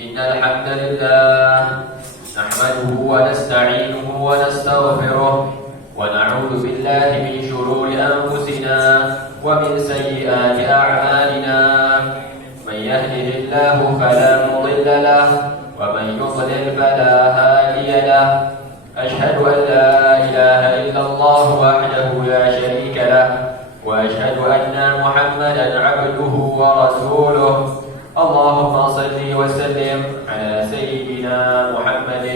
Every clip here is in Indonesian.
إن الحمد لله نحمده ونستعينه ونستغفره ونعوذ بالله من شرور أنفسنا ومن سيئات أعمالنا من يهده الله فلا مضل له ومن يضلل فلا هادي له أشهد أن لا إله إلا الله وحده لا شريك له وأشهد أن محمدا عبده ورسوله اللهم صل وسلم على سيدنا محمد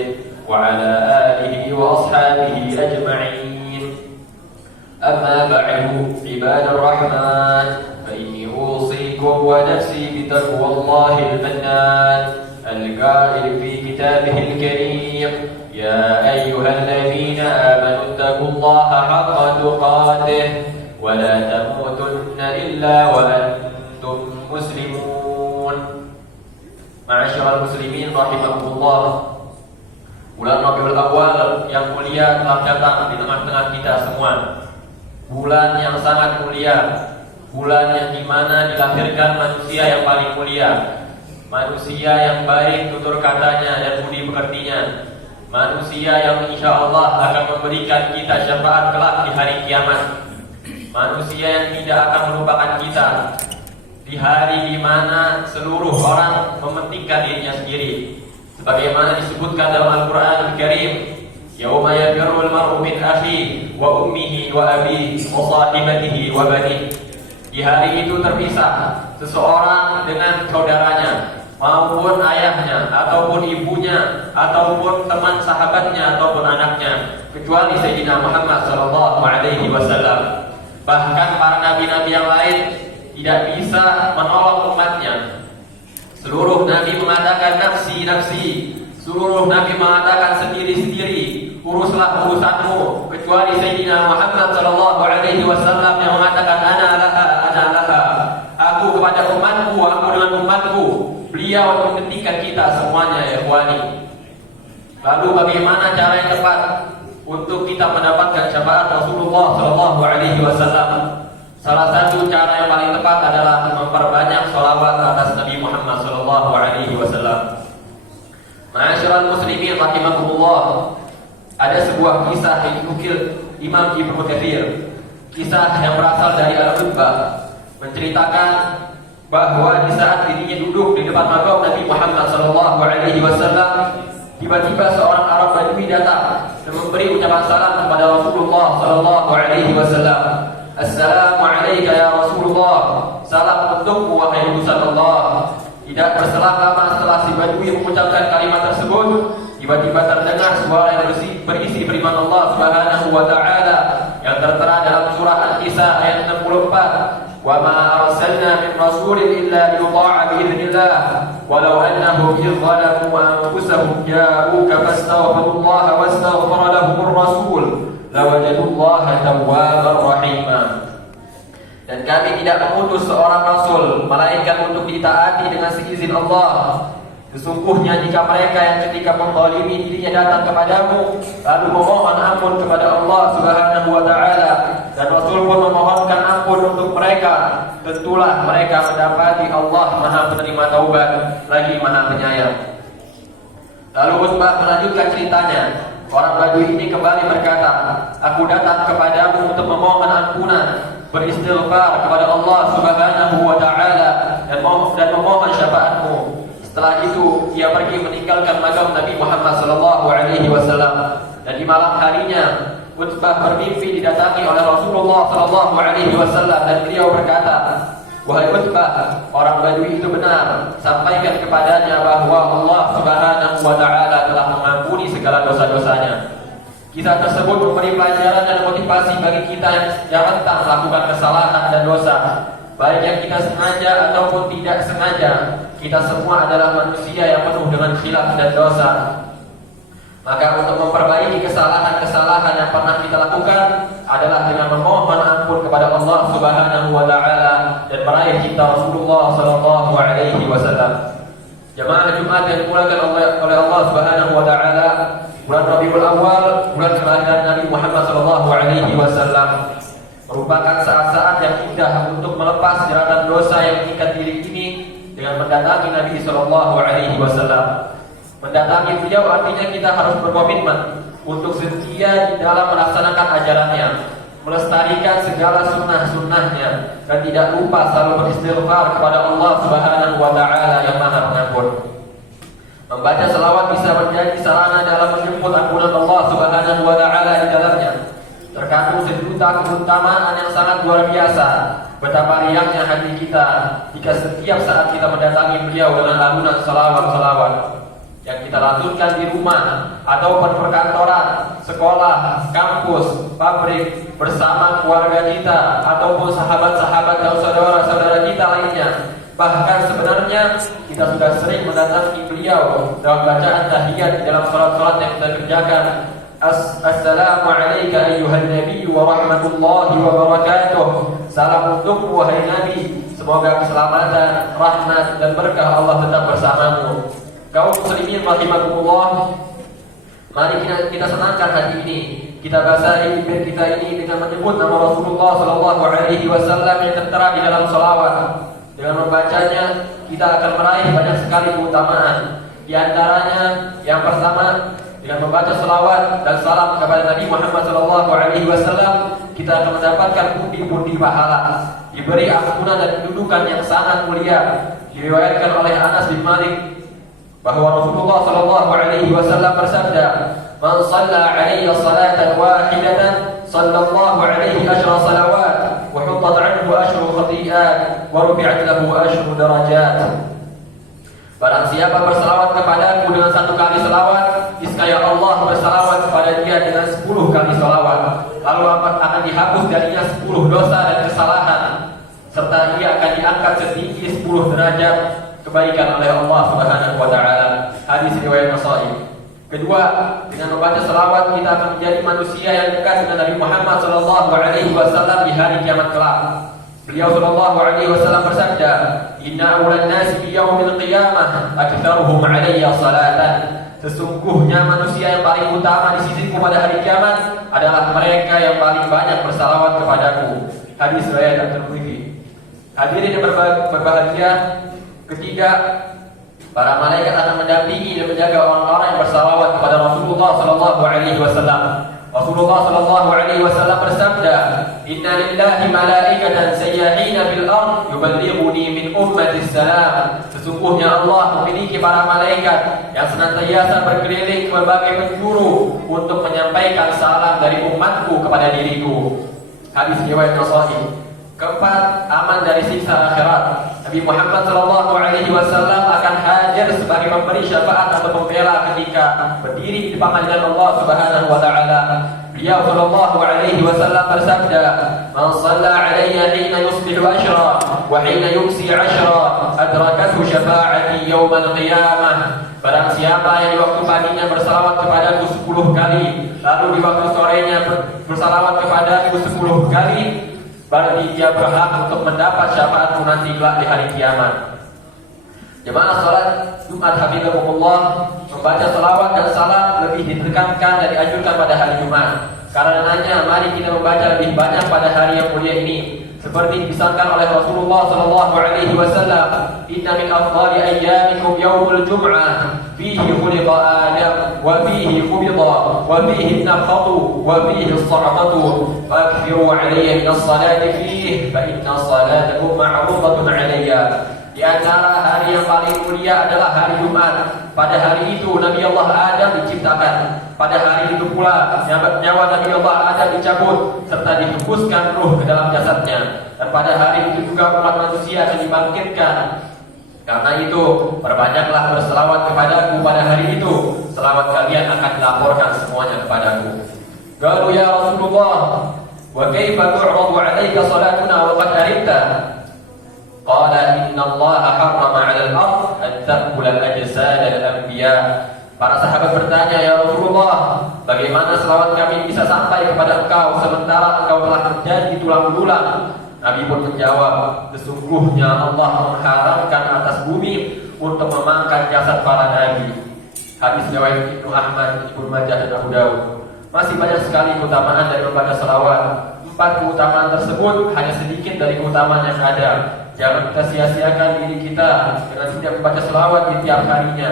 وعلى آله وأصحابه أجمعين أما بعد عباد الرحمن فإني أوصيكم ونفسي بتقوى الله المنان القائل في كتابه الكريم يا أيها الذين آمنوا اتقوا الله حق تقاته ولا تموتن إلا وأنتم مسلمون. Ma'asyiral muslimin rahimakumullah. Bulan Rabiul Awal yang mulia telah datang di tengah-tengah kita semua. Bulan yang sangat mulia, bulan yang dimana dilahirkan manusia yang paling mulia, manusia yang baik tutur katanya dan budi pekertinya, manusia yang insya Allah akan memberikan kita syafaat kelak di hari kiamat, manusia yang tidak akan melupakan kita di hari di mana seluruh orang mementingkan dirinya sendiri, sebagaimana disebutkan dalam Al-Quran Al-Karim, yauma yafirrul mar'u min akhihi wa ummihi wa abihi wa sahibatihi wa banihi. Di hari itu terpisah seseorang dengan saudaranya, maupun ayahnya, ataupun ibunya, ataupun teman sahabatnya, ataupun anaknya, kecuali Sayyidina Muhammad SAW. Bahkan para nabi-nabi yang lain tidak bisa menolong umatnya. Seluruh nabi mengatakan nafsi, nafsi. Seluruh nabi mengatakan sendiri-sendiri, uruslah urusanmu, kecuali Sayyidina Muhammad SAW yang mengatakan ana laha, ana laha. Aku kepada umatku, aku dengan umatku. Beliau menghentikan kita semuanya, ya ikhwani. Lalu bagaimana cara yang tepat untuk kita mendapatkan syafaat Rasulullah SAW? Salah satu cara yang paling tepat adalah memperbanyak sholawat atas Nabi Muhammad SAW. Ma'asyiral muslimin rahimakumullah. Ada sebuah kisah yang dinukil Imam Ibnu Katsir, kisah yang berasal dari Al-Khutbah, menceritakan bahwa di saat dirinya duduk di depan makam Nabi Muhammad SAW, tiba-tiba seorang Arab Badui datang dan memberi ucapan salam kepada Rasulullah SAW. Assalamualaikum ya Rasulullah. Salam untukmu wahai utusan Allah. Tidak berselang lama setelah si Badui mengucapkan kalimat tersebut, tiba-tiba terdengar suara yang berisi firman Allah Subhanahu wa taala yang tertera dalam surah An-Nisa ayat 64. Wa ma arsalna min rasulin illa liyuta'a bi idznillah walau annahum idh zalamu anfusahum ja'uka fastaghfirullaha wastaghfara lahumur rasul lawajadullaha tawwabar rahima. Dan kami tidak mengutus seorang rasul melainkan untuk ditaati dengan seizin Allah. Sesungguhnya jika mereka yang ketika menzalimi dirinya datang kepadamu lalu memohon ampun kepada Allah Subhanahu wa taala dan Rasul pun memohonkan ampun untuk mereka, tentulah mereka mendapati Allah Maha penerima taubat lagi Maha penyayang. Lalu Utsbah melanjutkan ceritanya. Orang Badui ini kembali berkata, aku datang kepadamu untuk memohon ampunan, beristighfar kepada Allah Subhanahu wa taala dan memohon syafaatmu. Setelah itu ia pergi meninggalkan makam Nabi Muhammad SAW. Dan di malam harinya Utsbah bermimpi didatangi oleh Rasulullah SAW dan beliau berkata, wahai Utsbah, orang Badui itu benar. Sampaikan kepadanya bahwa Allah Subhanahu wa taala telah mengampuni segala dosa-dosanya. Kisah tersebut memberi pelajaran dan motivasi bagi kita yang rentan melakukan kesalahan dan dosa, baik yang kita sengaja ataupun tidak sengaja. Kita semua adalah manusia yang penuh dengan khilaf dan dosa. Maka untuk memperbaiki kesalahan-kesalahan yang pernah kita lakukan adalah dengan memohon ampun kepada Allah Subhanahu wa taala dan meraih cinta Rasulullah SAW. Jamaah Jumat yang dimuliakan oleh Allah Subhanahu wa taala, bulan Rabiul Awal, bulan kelahiran Nabi Muhammad SAW, merupakan saat-saat yang indah untuk melepas jeratan dosa yang mengikat diri ini dengan mendatangi Nabi Shallallahu Alaihi Wasallam. Mendatangi beliau artinya kita harus berkomitmen untuk setia di dalam melaksanakan ajarannya, melestarikan segala sunnah-sunnahnya, dan tidak lupa selalu beristighfar kepada Allah Subhanahu wa Ta'ala yang Maha Pengampun. Membaca selawat bisa menjadi sarana dalam menjemput ampunan Allah Subhanahu wa Ta'ala di dalamnya. Terkandung sejuta keutamaan yang sangat luar biasa. Betapa riangnya hati kita jika setiap saat kita mendatangi beliau dengan alunan salawat-salawat yang kita lantunkan di rumah ataupun perkantoran, sekolah, kampus, pabrik, bersama keluarga kita ataupun sahabat-sahabat dan saudara-saudara kita lainnya. Bahkan sebenarnya kita sudah sering mendatangi beliau dalam bacaan tahiyat di dalam salat-salat yang kita kerjakan. Assalamu alayka ayyuhan nabiy wa rahmatullahi wa barakatuh. Salam untukmu wahai Nabi, semoga keselamatan, rahmat dan berkah Allah tetap bersamamu. Kaum muslimin rahimakumullah, mari kita senangkan hati ini. Kita basahi bibir kita ini dengan menyebut nama Rasulullah sallallahu alaihi wasallam yang tertera di dalam salawat. Dengan membacanya, kita akan meraih banyak sekali keutamaan. Di antaranya, yang pertama, dengan membaca selawat dan salam kepada Nabi Muhammad sallallahu alaihi wasallam, kita akan mendapatkan pundi-pundi pahala, diberi ampunan dan kedudukan yang sangat mulia. Diriwayatkan oleh Anas bin Malik bahwa Rasulullah sallallahu alaihi wasallam bersabda, "Man shalla 'alayya salatan wahidatan, sallallahu alaihi asyra salawat, wa huttat 'anhu asyru khati'at, wa rufi'at lahu asyru darajat." Barang siapa bersalawat kepadaku dengan satu kali salawat, niscaya Allah bersalawat kepada dia dengan 10 kali salawat. Lalu akan dihapus darinya 10 dosa dan kesalahan, serta ia akan diangkat setinggi 10 derajat kebaikan oleh Allah Subhanahu wa Ta'ala. Hadis riwayat Nasa'i. Kedua, dengan membaca selawat kita akan menjadi manusia yang dekat dengan Nabi Muhammad sallallahu alaihi wasallam di hari kiamat kelak. Beliau sallallahu alaihi wasallam bersabda, "Inna awwalan nasi bi yaumil qiyamah aktsaruhum 'alayya salatan." Sesungguhnya manusia yang paling utama di sisiku pada hari kiamat adalah mereka yang paling banyak bersalawat kepadaku. Hadis riwayat At-Tirmidzi. Hadirin yang berbahagia, ketiga, para malaikat akan mendampingi dan menjaga orang-orang yang bersalawat kepada Rasulullah sallallahu alaihi wasallam. Rasulullah sallallahu alaihi wasallam bersabda, "Inna lillahi malaikatan sayyahina bil ard yuballighuni min ummati salam." Sesungguhnya Allah memiliki para malaikat yang senantiasa berkeliling ke berbagai penjuru untuk menyampaikan salam dari umatku kepada diriku. Hadis riwayat Nasa'i. Keempat, aman dari siksa akhirat. Nabi Muhammad sallallahu alaihi wasallam akan hadir sebagai pemberi syafaat atau pembela ketika berdiri di pengadilan Allah Subhanahu wa Ta'ala. Beliau sallallahu alaihi wasallam bersabda, "Man shalla 'alayya hina yusbihu ashra wa hina yumsi ashra, adrakathu syafa'ati yaumal qiyamah." Barang siapa yang di waktu paginya bersalawat kepadaku 10 kali, lalu di waktu sorenya bersalawat kepadaku 10 kali, berarti dia berhak untuk mendapat syafaatku nanti kelak di hari kiamat. Jemaah salat Jumat hafizakumullah, membaca salawat dan salam lebih ditekankan dan dianjurkan pada hari Jumat. Karenanya mari kita membaca lebih banyak pada hari yang mulia ini. Seperti dipesankan oleh Rasulullah sallallahu alaihi wasallam, "Inna min afdali ayyamikum yaumul jum'ah, fihi khuliqa Adam, wa fihi qubida, wa fihi an-nafkhatu, wa fihi as-sa'qatu, fakthiru 'alayya min as-salati fihi, fa inna salatakum ma'rudatun 'alayya." Di antara hari yang paling mulia adalah hari Jumat. Pada hari itu Nabi Allah Adam diciptakan. Pada hari itu pula nyawa Nabi Allah Adam dicabut serta dihembuskan ruh ke dalam jasadnya. Dan pada hari itu juga umat manusia akan dibangkitkan. Karena itu perbanyaklah berselawat kepadaku pada hari itu. Selawat kalian akan dilaporkan semuanya kepadaku. Qalu ya Rasulullah, wa kaifa tu'radu 'alaika salatuna wa qad arimta? Qala inna Allah harrama 'alal ard an ta'kula ajsad al-anbiya. Para sahabat bertanya, "Ya Rasulullah, bagaimana selawat kami bisa sampai kepada engkau sementara engkau telah menjadi tulang belulang?" Nabi pun menjawab, "Sesungguhnya Allah mengharamkan atas bumi untuk memakan jasad para nabi." Hadis riwayat Ibnu Ahmad, Ibnu Majah dan Abu Dawud. Masih banyak sekali keutamaan dari membaca selawat. 4 keutamaan tersebut hanya sedikit dari keutamaan yang ada. Jangan kita sia-siakan diri kita dengan tidak membaca selawat di tiap harinya.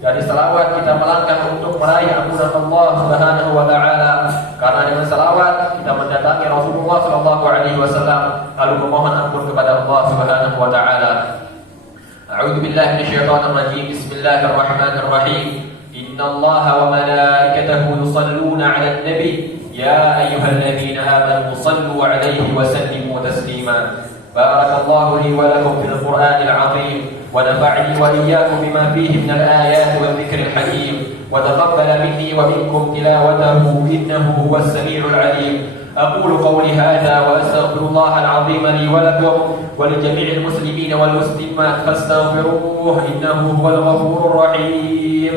Dari selawat kita melangkah untuk meraih ampunan Allah Subhanahu wa taala. Karena dengan selawat kita mendatangi Rasulullah sallallahu alaihi wasallam lalu memohon ampun kepada Allah Subhanahu wa taala. A'udzu billahi minasyaitonir rajim. Bismillahirrahmanirrahim. Innallaha wa malaikatahu yusholluna 'alan nabi. Ya ayyuhalladzina amanu shallu 'alaihi wa sallimu taslima. Barakallahu li wa lakum fil Qur'anil 'azim. ونفعني وإياكم بما فيه من الآيات والذكر الحكيم وتقبل مني ومنكم تلاوته إنه هو السميع العليم. أقول قولي هذا وأستغفر الله العظيم لي ولكم ولجميع المسلمين والمسلمات فاستغفروه إنه هو الغفور الرحيم.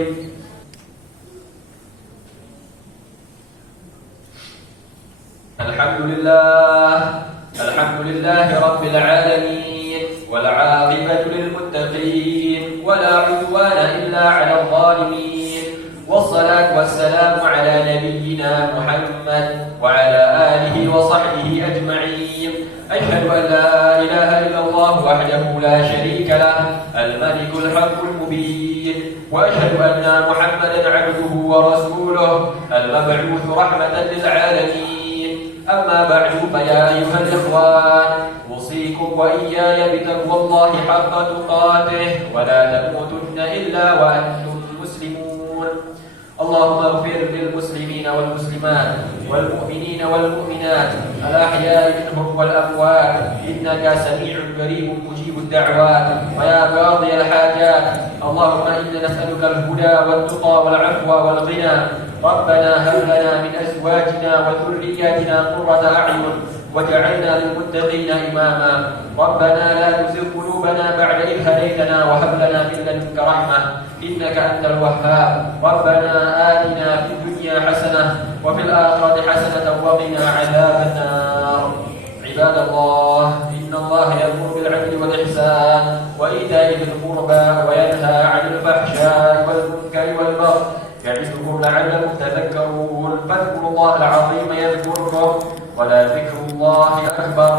الحمد لله رب العالمين والعاقبة للمتقين ولا عدوان إلا على الظالمين والصلاة والسلام على نبينا محمد وعلى آله وصحبه أجمعين. أشهد أن لا إله إلا الله وحده لا شريك له الملك الحق المبين وأشهد أن محمدا عبده ورسوله المبعوث رحمة للعالمين. أما بعد فيا أيها الإخوان أوصيكم وإياي بتقوى الله حق تقاته ولا تموتن إلا وأنتم مسلمون. اللهم اغفر للمسلمين والمسلمات والمؤمنين والمؤمنات الأحياء منهم والأموات إنك سميع قريب مجيب الدعوات ويا قاضي الحاجات. اللهم إنا نسألك الهدى والتقى والعفو والغنى. ربنا هب لنا من أزواجنا وذرياتنا قرة أعين واجعلنا للمتقين إماما. ربنا لا تزغ قلوبنا بعد إذ هديتنا وهب لنا من لدنك رحمة إنك أنت الوهاب. ربنا آتنا في الدنيا حسنة وفي الآخرة حسنة وقنا عذاب النار. عباد الله إن الله يأمر بالعدل والإحسان وإيتاء ذي القربى وينهى عن الفحشاء والمنكر والبغي يعظكم لعلكم تذكرون. فاذكروا الله العظيم يذكركم ولذكر الله أكبر.